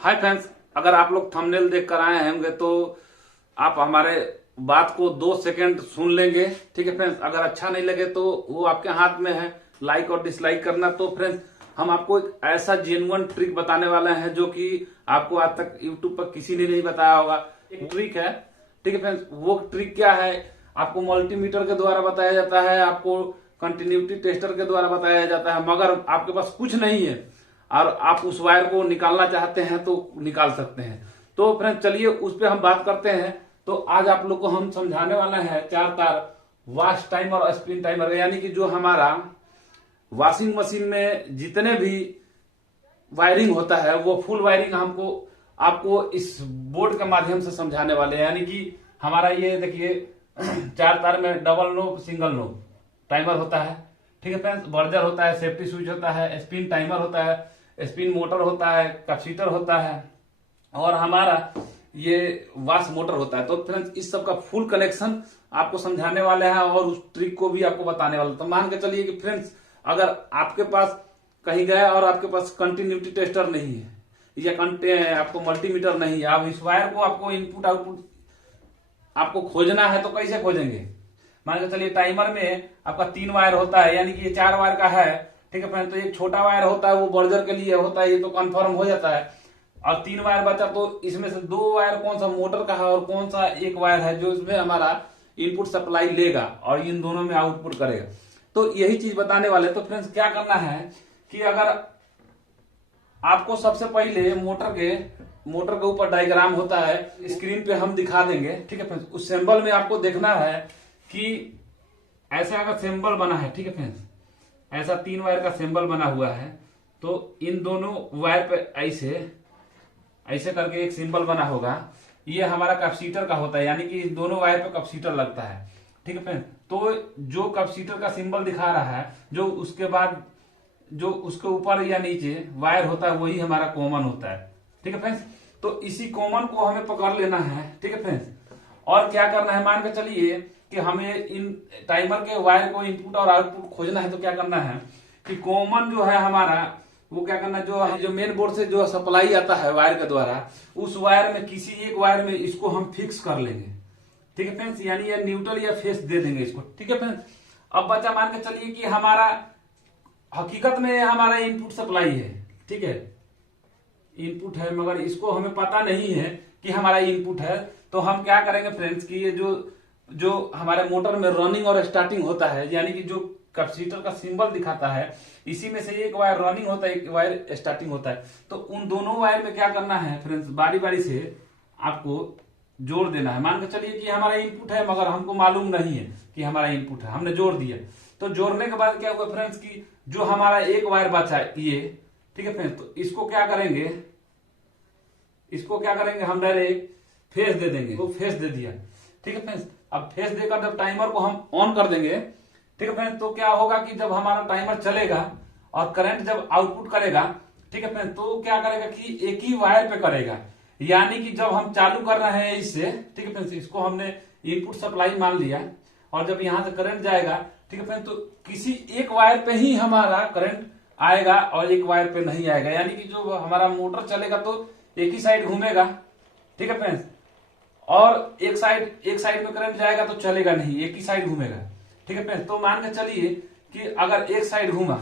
Hi friends, अगर आप लोग थंबनेल देख कर आए होंगे तो आप हमारे बात को 2 सेकंड सुन लेंगे। ठीक है फ्रेंड्स, अगर अच्छा नहीं लगे तो वो आपके हाथ में है, लाइक और डिसलाइक करना। तो फ्रेंड्स, हम आपको एक ऐसा जेन्युइन ट्रिक बताने वाले हैं जो कि आपको आज तक यूट्यूब पर किसी ने नहीं बताया होगा। एक ट्रिक है। ठीक है फ्रेंड्स, वो ट्रिक क्या है आपको मल्टीमीटर के द्वारा बताया जाता है, आपको कंटिन्यूटी टेस्टर के द्वारा बताया जाता है, मगर आपके पास कुछ नहीं है और आप उस वायर को निकालना चाहते हैं तो निकाल सकते हैं। तो फ्रेंड्स चलिए उस पर हम बात करते हैं। तो आज आप लोग को हम समझाने वाले हैं 4 तार वॉश टाइमर और स्पिन टाइमर, यानी कि जो हमारा वॉशिंग मशीन में जितने भी वायरिंग होता है वो फुल वायरिंग हमको आपको इस बोर्ड के माध्यम से समझाने वाले हैं। यानी कि हमारा ये देखिए 4 तार में double knob single knob timer होता है। ठीक है फ्रेंड्स, बर्जर होता है, सेफ्टी स्विच होता है, स्पिन टाइमर होता है, स्पिन मोटर होता है, कैपेसिटर होता है और हमारा ये वाश मोटर होता है। तो फ्रेंड्स इस सब का फुल कनेक्शन आपको समझाने वाले हैं और उस ट्रिक को भी आपको बताने वाले। तो मान के चलिए कि फ्रेंड्स अगर आपके पास कहीं गए और आपके पास कंटिन्यूटी टेस्टर नहीं है या आपको मल्टीमीटर नहीं है, अब इस वायर को आपको इनपुट आउटपुट आपको खोजना है तो कैसे खोजेंगे। मान के चलिए टाइमर में आपका 3 वायर होता है, यानी कि ये 4 वायर का है। ठीक है फ्रेंड, तो एक छोटा वायर होता है वो बर्जर के लिए होता है, ये तो कंफर्म हो जाता है। और 3 वायर बचा तो इसमें से 2 वायर कौन सा मोटर का है और कौन सा एक वायर है जो इसमें हमारा इनपुट सप्लाई लेगा और इन दोनों में आउटपुट करेगा। तो यही चीज बताने वाले। तो फ्रेंड्स क्या करना है कि अगर आपको सबसे पहले मोटर के ऊपर डायग्राम होता है, स्क्रीन पे हम दिखा देंगे। ठीक है फ्रेंड्स, उस सिंबल में आपको देखना है कि ऐसा अगर सिंबल बना है, ठीक है फ्रेंड्स, ऐसा 3 वायर का सिंबल बना हुआ है तो इन दोनों वायर पे ऐसे करके एक सिंबल बना होगा, ये हमारा कैपेसिटर का होता है, यानी कि इन दोनों वायर पे कैपेसिटर लगता है। ठीक है फ्रेंड्स, तो जो कैपेसिटर का सिंबल दिखा रहा है जो उसके बाद जो उसके ऊपर या नीचे वायर होता है वही हमारा कॉमन होता है। ठीक है फ्रेंड्स, तो इसी कॉमन को हमें पकड़ लेना है। ठीक है फ्रेंड्स, और क्या करना है मान के चलिए कि हमें इन टाइमर के वायर को इनपुट और आउटपुट खोजना है। तो क्या करना है कि कॉमन जो है हमारा वो क्या करना है, जो मेन बोर्ड से जो सप्लाई आता है वायर के द्वारा, उस वायर में किसी एक वायर में इसको हम फिक्स कर लेंगे। ठीक है फ्रेंड्स, यानी ये न्यूट्रल या फेस दे देंगे इसको। ठीक है फ्रेंड्स, अब बचा मान के चलिए कि हमारा हकीकत में हमारा इनपुट सप्लाई है। ठीक है, इनपुट है मगर इसको हमें पता नहीं है कि हमारा इनपुट है। तो हम क्या करेंगे फ्रेंड्स कि ये जो हमारे मोटर में रनिंग और स्टार्टिंग होता है, यानी कि जो कैपेसिटर का सिंबल दिखाता है, इसी में से एक वायर रनिंग होता है, एक वायर स्टार्टिंग होता है। तो उन दोनों वायर में क्या करना है फ्रेंड्स, बारी बारी से आपको जोड़ देना है। मान के चलिए कि हमारा इनपुट है मगर हमको मालूम नहीं है कि हमारा इनपुट है, हमने जोड़ दिया। तो जोड़ने के बाद क्या हुआ फ्रेंड्स की जो हमारा एक वायर बचा है ये, ठीक है फ्रेंड्स, तो इसको क्या करेंगे हम डायरेक्ट फेस दे देंगे। तो फेस दे दिया। ठीक है फ्रेंड्स, अब फेस देकर जब टाइमर को हम ऑन कर देंगे, ठीक है फ्रेंड्स, तो क्या होगा कि जब हमारा टाइमर चलेगा और करंट जब आउटपुट करेगा, ठीक है फ्रेंड्स, तो क्या करेगा कि एक ही वायर पे करेगा। यानी कि जब हम चालू कर रहे हैं इससे, ठीक है फ्रेंड्स, इसको हमने इनपुट सप्लाई मान लिया और जब यहां से करंट जाएगा, ठीक है फ्रेंड्स, तो किसी एक वायर पे ही हमारा करंट आएगा और एक वायर पे नहीं आएगा। यानी कि जो हमारा मोटर चलेगा तो एक ही साइड घूमेगा। ठीक है फ्रेंड्स, और एक साइड में करंट जाएगा तो चलेगा नहीं, एक ही साइड घूमेगा। ठीक है फ्रेंड्स, तो मान के चलिए कि अगर एक साइड घूमा,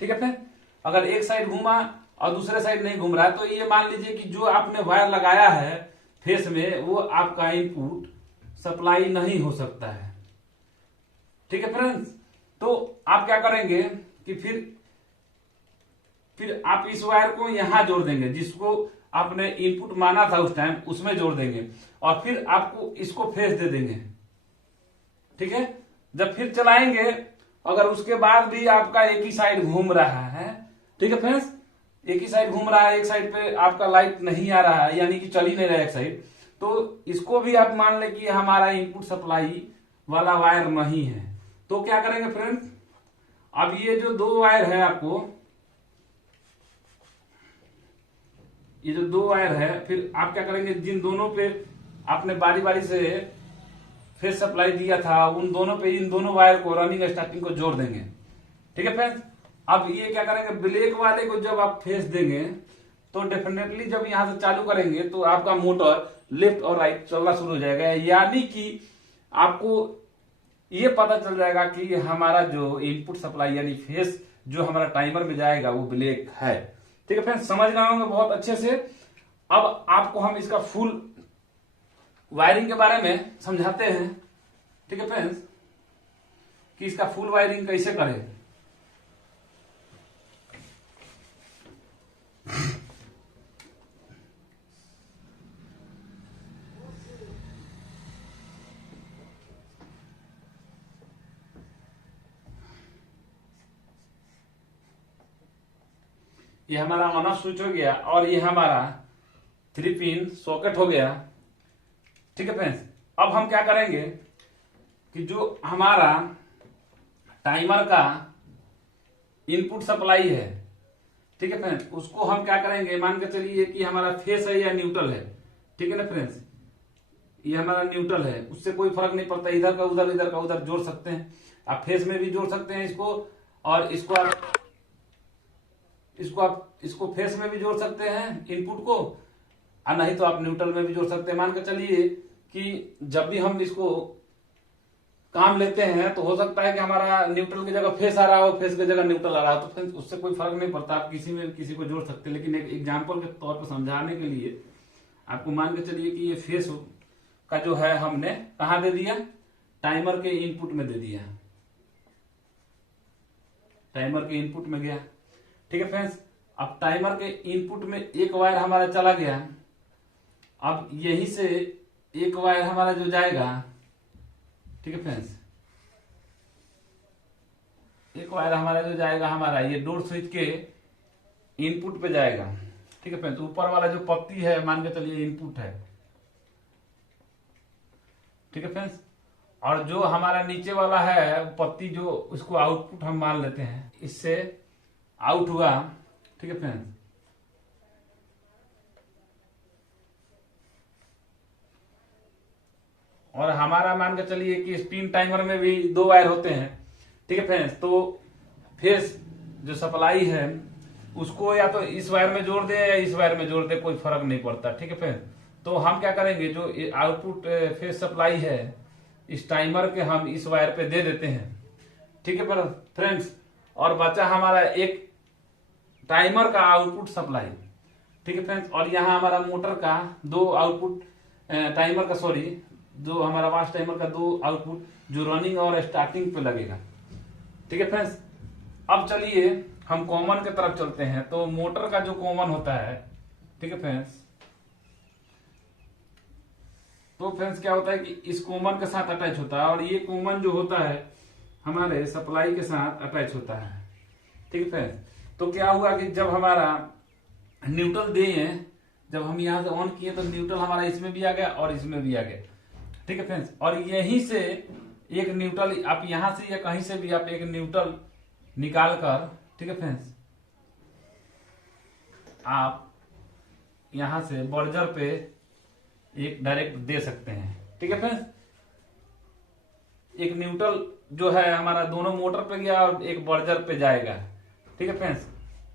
ठीक है फ्रेंड्स, अगर एक साइड घूमा और दूसरे साइड नहीं घूम रहा है तो ये मान लीजिए कि जो आपने वायर लगाया है फेस में वो आपका इनपुट सप्लाई नहीं हो सकता है। ठीक है फ्रेंड्स, तो आप क्या करेंगे कि फिर आप इस वायर को यहां जोड़ देंगे, जिसको आपने इनपुट माना था उस टाइम उसमें जोड़ देंगे और फिर आपको इसको फेस दे देंगे। ठीक है, जब फिर चलाएंगे अगर उसके बाद भी आपका एक ही साइड घूम रहा है, ठीक है फ्रेंड्स, एक ही साइड घूम रहा है, एक साइड पे आपका लाइट नहीं आ रहा है, यानी कि चल ही नहीं रहा है एक साइड, तो इसको भी आप मान लें कि हमारा इनपुट सप्लाई वाला वायर नहीं है। तो क्या करेंगे फ्रेंड्स, अब ये जो 2 वायर है आपको, ये जो 2 वायर है, फिर आप क्या करेंगे जिन दोनों पे आपने बारी बारी से फेस सप्लाई दिया था उन दोनों पे इन दोनों वायर को रनिंग स्टार्टिंग को जोड़ देंगे। ठीक है फ्रेंड्स, अब ये क्या करेंगे ब्लैक वाले को जब आप फेस देंगे तो डेफिनेटली जब यहाँ से चालू करेंगे तो आपका मोटर लेफ्ट और राइट चलना शुरू हो जाएगा, यानी कि आपको ये पता चल जाएगा कि हमारा जो इनपुट सप्लाई यानी फेस जो हमारा टाइमर में जाएगा वो ब्लैक है। ठीक है फ्रेंड्स, समझ रहे होंगे बहुत अच्छे से। अब आपको हम इसका फुल वायरिंग के बारे में समझाते हैं। ठीक है फ्रेंड्स, कि इसका फुल वायरिंग कैसे करें। ये हमारा ऑन ऑफ स्विच हो गया और ये हमारा 3 पिन सॉकेट हो गया। ठीक है फ्रेंड्स, अब हम क्या करेंगे कि जो हमारा टाइमर का इनपुट सप्लाई है, ठीक है फ्रेंड्स, उसको हम क्या करेंगे, मान के चलिए कि हमारा फेस है या न्यूट्रल है। ठीक है ना फ्रेंड्स, ये हमारा न्यूट्रल है, उससे कोई फर्क नहीं पड़ता, इधर का उधर इधर का उधर जोड़ सकते हैं। आप फेस में भी जोड़ सकते हैं इसको, और इसको फेस में भी जोड़ सकते हैं इनपुट को, और नहीं तो आप न्यूट्रल में भी जोड़ सकते हैं। मान के चलिए कि जब भी हम इसको काम लेते हैं तो हो सकता है कि हमारा न्यूट्रल की जगह फेस आ रहा हो, फेस की जगह न्यूट्रल आ रहा हो, तो उससे कोई फर्क नहीं पड़ता, आप किसी में किसी को जोड़ सकते हैं। लेकिन एक एग्जांपल के तौर पर समझाने के लिए आपको मान के चलिए कि ये फेस का जो है हमने कहा दे दिया, टाइमर के इनपुट में दे दिया, टाइमर के इनपुट में गया। ठीक है फ्रेंड्स, अब टाइमर के इनपुट में एक वायर हमारा चला गया। अब यही से एक वायर हमारा जो जाएगा, ठीक है फ्रेंड्स, एक वायर हमारा जो जाएगा हमारा ये डोर स्विच के इनपुट पे जाएगा। ठीक है फ्रेंड्स, ऊपर वाला जो पत्ती है मान के चलिए इनपुट है। ठीक है फ्रेंड्स, और जो हमारा नीचे वाला है पत्ती जो उसको आउटपुट हम मान लेते हैं, इससे आउट हुआ। ठीक है फ्रेंड्स, और हमारा मान के चलिए कि स्पिन टाइमर में भी 2 वायर होते हैं। ठीक है फ्रेंड्स, तो फेस जो सप्लाई है उसको या तो इस वायर में जोड़ दे या इस वायर में जोड़ दे, कोई फर्क नहीं पड़ता। ठीक है फ्रेंड्स, तो हम क्या करेंगे, जो आउटपुट फेस सप्लाई है इस टाइमर के हम इस वायर पे दे देते हैं। ठीक है फ्रेंड्स, और बचा हमारा एक टाइमर का आउटपुट सप्लाई। ठीक है फ्रेंड्स, और यहाँ हमारा मोटर का 2 आउटपुट, टाइमर का सॉरी, जो हमारा वाश टाइमर का 2 आउटपुट जो रनिंग और स्टार्टिंग पे लगेगा। ठीक है फ्रेंड्स, अब चलिए हम कॉमन की तरफ चलते हैं। तो मोटर का जो कॉमन होता है, ठीक है फ्रेंड्स, तो फ्रेंड्स क्या होता है कि इस कॉमन के साथ अटैच होता है, और ये कॉमन जो होता है हमारे सप्लाई के साथ अटैच होता है। ठीक है फ्रेंड्स, तो क्या हुआ कि जब हमारा न्यूट्रल दिए, जब हम यहां से ऑन किए तो न्यूट्रल हमारा इसमें भी आ गया और इसमें भी आ गया। ठीक है फ्रेंड्स, और यहीं से एक न्यूट्रल आप यहां से या कहीं से भी आप एक न्यूट्रल निकाल कर, ठीक है फ्रेंड्स, आप यहां से बर्जर पे एक डायरेक्ट दे सकते हैं। ठीक है फ्रेंड्स, एक न्यूट्रल जो है हमारा दोनों मोटर पे गया और एक बर्जर पे जाएगा। ठीक है फ्रेंड्स,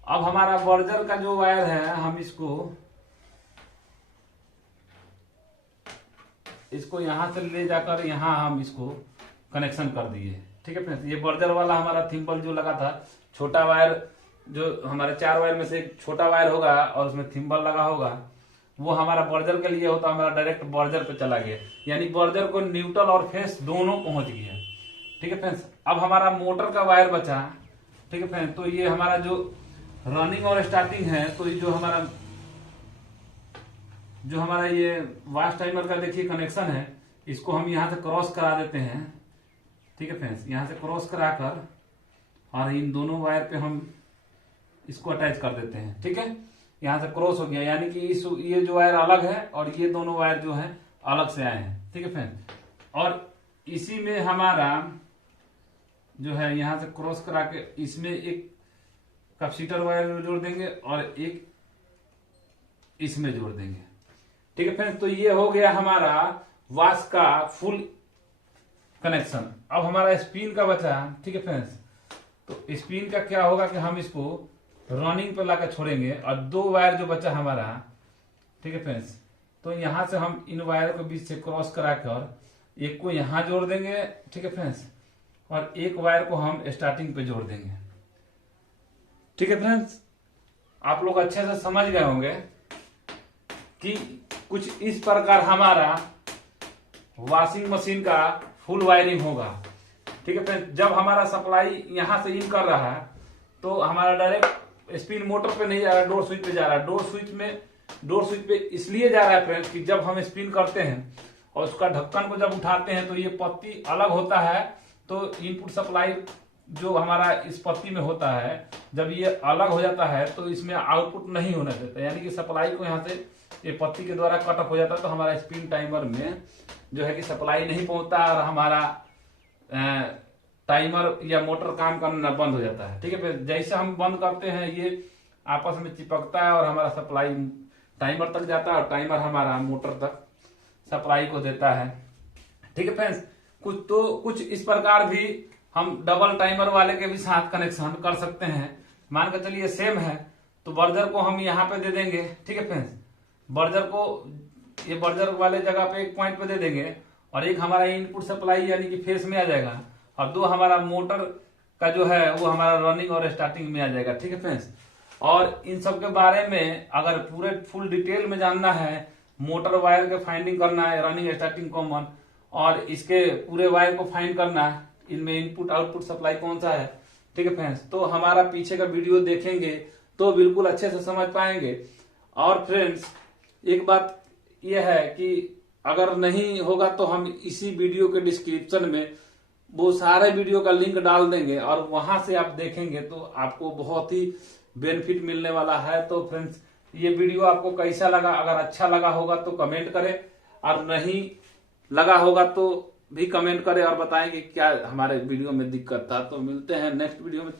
अब हमारा बर्जर का जो वायर है हम इसको यहां से ले जाकर यहां हम इसको कनेक्शन कर दिए। ठीक है फ्रेंड्स, ये बर्जर वाला हमारा थिम्बल जो लगा था, छोटा वायर जो हमारे 4 वायर में से एक छोटा वायर होगा और उसमें थिम्बल लगा होगा, वो हमारा बर्जर के लिए होता, हमारा डायरेक्ट बर्जर पे चला गया, यानी बर्जर को न्यूट्रल और फेस दोनों पहुंच गया। ठीक है फ्रेंड्स, अब हमारा मोटर का वायर बचा। ठीक है फ्रेंड्स, तो ये हमारा जो रनिंग और स्टार्टिंग है, तो ये जो हमारा ये वाश टाइमर का देखिए कनेक्शन है, इसको हम यहां से क्रॉस करा देते हैं। ठीक है फ्रेंड्स, यहां से क्रॉस कराकर और इन दोनों वायर पे हम इसको अटैच कर देते हैं। ठीक है, यहां से क्रॉस हो गया, यानी कि ये जो वायर अलग है और ये दोनों वायर जो है अलग से आए हैं। ठीक है फ्रेंड्स, और इसी में हमारा जो है यहां से क्रॉस करा के इसमें एक कैपेसिटर वायर जोड़ देंगे और एक इसमें जोड़ देंगे। ठीक है फ्रेंड्स, तो ये हो गया हमारा वाश का फुल कनेक्शन। अब हमारा स्पिन का बचा। ठीक है फ्रेंड्स, तो स्पिन का क्या होगा कि हम इसको रनिंग पे लाकर छोड़ेंगे और 2 वायर जो बचा हमारा, ठीक है फ्रेंड्स, तो यहां से हम इन वायर को बीच से क्रॉस कराकर एक को यहां जोड़ देंगे, ठीक है फ्रेंड्स, और एक वायर को हम स्टार्टिंग पे जोड़ देंगे। ठीक है फ्रेंड्स, आप लोग अच्छे से समझ गए होंगे कि कुछ इस प्रकार हमारा वॉशिंग मशीन का फुल वायरिंग होगा। ठीक है फ्रेंड्स, जब हमारा सप्लाई यहां से इन कर रहा है तो हमारा डायरेक्ट स्पिन मोटर पे नहीं जा रहा, डोर स्विच पे जा रहा है। डोर स्विच पे इसलिए जा रहा है फ्रेंड्स कि जब हम स्पिन करते हैं और उसका ढक्कन को जब उठाते हैं तो ये पत्ती अलग होता है, तो इनपुट सप्लाई जो हमारा इस पत्ती में होता है, जब ये अलग हो जाता है तो इसमें आउटपुट नहीं होना देता, यानी कि सप्लाई को यहाँ से ये पत्ती के द्वारा कट ऑफ हो जाता है, तो हमारा स्पिन टाइमर में जो है कि सप्लाई नहीं पहुंचता और हमारा टाइमर या मोटर काम करना बंद हो जाता है। ठीक है, फिर जैसे हम बंद करते हैं ये आपस में चिपकता है और हमारा सप्लाई टाइमर तक जाता है और टाइमर हमारा मोटर तक सप्लाई को देता है। ठीक है फ्रेंड्स, कुछ इस प्रकार भी हम डबल टाइमर वाले के भी साथ कनेक्शन कर सकते हैं। मान के चलिए सेम है तो बर्जर को हम यहाँ पे दे देंगे। ठीक है फ्रेंड्स, बर्जर को ये बर्जर वाले जगह पे एक पॉइंट पे दे देंगे और एक हमारा इनपुट सप्लाई यानी कि फेस में आ जाएगा और 2 हमारा मोटर का जो है वो हमारा रनिंग और स्टार्टिंग में आ जाएगा। ठीक है फ्रेंड्स, और इन सब के बारे में अगर पूरे फुल डिटेल में जानना है, मोटर वायर के फाइंडिंग करना है, रनिंग स्टार्टिंग कॉमन, और इसके पूरे वायर को फाइंड करना है, इनमें इनपुट आउटपुट सप्लाई कौन सा है। ठीक है फ्रेंड्स, तो हमारा पीछे का वीडियो देखेंगे तो बिल्कुल अच्छे से समझ पाएंगे। और फ्रेंड्स एक बात यह है कि अगर नहीं होगा तो हम इसी वीडियो के डिस्क्रिप्शन में वो सारे वीडियो का लिंक डाल देंगे और वहां से आप देखेंगे तो आपको बहुत ही बेनिफिट मिलने वाला है। तो फ्रेंड्स ये वीडियो आपको कैसा लगा, अगर अच्छा लगा होगा तो कमेंट करें और नहीं लगा होगा तो भी कमेंट करें और बताएं कि क्या हमारे वीडियो में दिक्कत था। तो मिलते हैं नेक्स्ट वीडियो में।